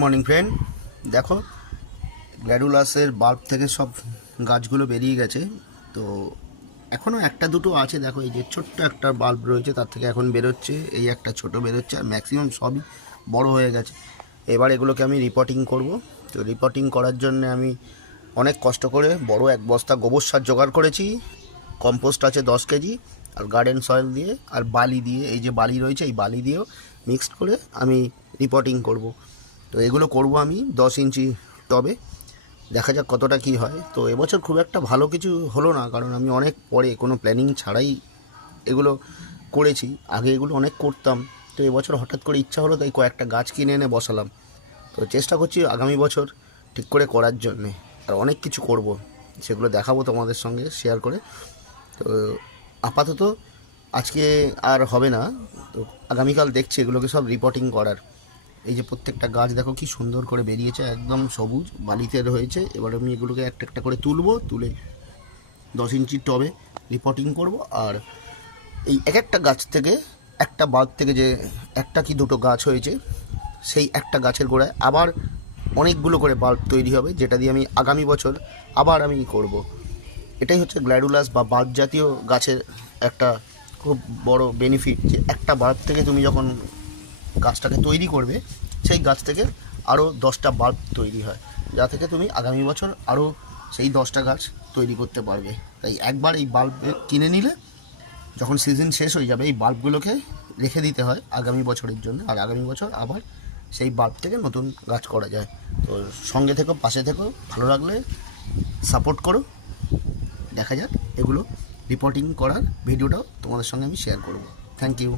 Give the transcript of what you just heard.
Morning friend, দেখো গ্ল্যাডুলাসের bulb থেকে সব গাছগুলো বেরিয়ে গেছে। তো এখনও একটা দুটো আছে, দেখো এই যে ছোট্ট একটা বাল্ব রয়েছে, তার থেকে এখন বেরোচ্ছে, এই একটা ছোট বেরোচ্ছে, আর ম্যাক্সিমাম সবই বড় হয়ে গেছে। এবার এগুলোকে আমি রিপোর্টিং করব। তো রিপোর্টিং করার জন্য আমি অনেক কষ্ট করে বড় এক বস্তা গোবর সার জোগাড় করেছি, কম্পোস্ট আছে 10 কেজি, আর গার্ডেন সয়েল দিয়ে আর বালি দিয়ে, এই যে বালি রয়েছে এই বালি দিয়েও মিক্সড করে আমি রিপোর্টিং করব। তো এগুলো করব আমি 10 ইঞ্চি টবে, দেখা যাক কতটা কি হয়। তো এবছর খুব একটা ভালো কিছু হলো না, কারণ আমি অনেক পরে কোনো প্ল্যানিং ছাড়াই এগুলো করেছি। আগে এগুলো অনেক করতাম, তো এবছর হঠাৎ করে ইচ্ছা হলো, তাই কয়েকটা গাছ কিনে এনে বসালাম। তো চেষ্টা করছি আগামী বছর ঠিক করে করার জন্যে, আর অনেক কিছু করব, সেগুলো দেখাবো তোমাদের সঙ্গে শেয়ার করে। তো আপাতত আজকে আর হবে না, তো আগামীকাল দেখছি এগুলোকে সব রিপোর্টিং করার। এই যে প্রত্যেকটা গাছ দেখো কি সুন্দর করে বেরিয়েছে, একদম সবুজ বালিতে রয়েছে। এবার আমি এগুলোকে একটা একটা করে তুলে 10 ইঞ্চির টবে রিপোর্টিং করব। আর এই এক একটা গাছ থেকে, একটা বাল্ব থেকে যে একটা কি দুটো গাছ হয়েছে, সেই একটা গাছের গোড়ায় আবার অনেকগুলো করে বাল্ব তৈরি হবে, যেটা দিয়ে আমি আগামী বছর আবার আমি করব। এটাই হচ্ছে গ্ল্যাডুলাস বা বাল্ব জাতীয় গাছের একটা খুব বড় বেনিফিট, যে একটা বাল্ব থেকে তুমি যখন গাছটাকে তৈরি করবে, সেই গাছ থেকে আরও 10টা বাল্ব তৈরি হয়, যা থেকে তুমি আগামী বছর আরও সেই 10টা গাছ তৈরি করতে পারবে। তাই একবার এই বাল্ব কিনে নিলে যখন সিজন শেষ হয়ে যাবে, এই বাল্বগুলোকে রেখে দিতে হয় আগামী বছরের জন্য, আর আগামী বছর আবার সেই বাল্ব থেকে নতুন গাছ করা যায়। তো সঙ্গে থেকো, পাশে থেকো, ভালো লাগলে সাপোর্ট করো। দেখা যাক এগুলো রিপোর্টিং করার ভিডিওটাও তোমাদের সঙ্গে আমি শেয়ার করব। Thank you.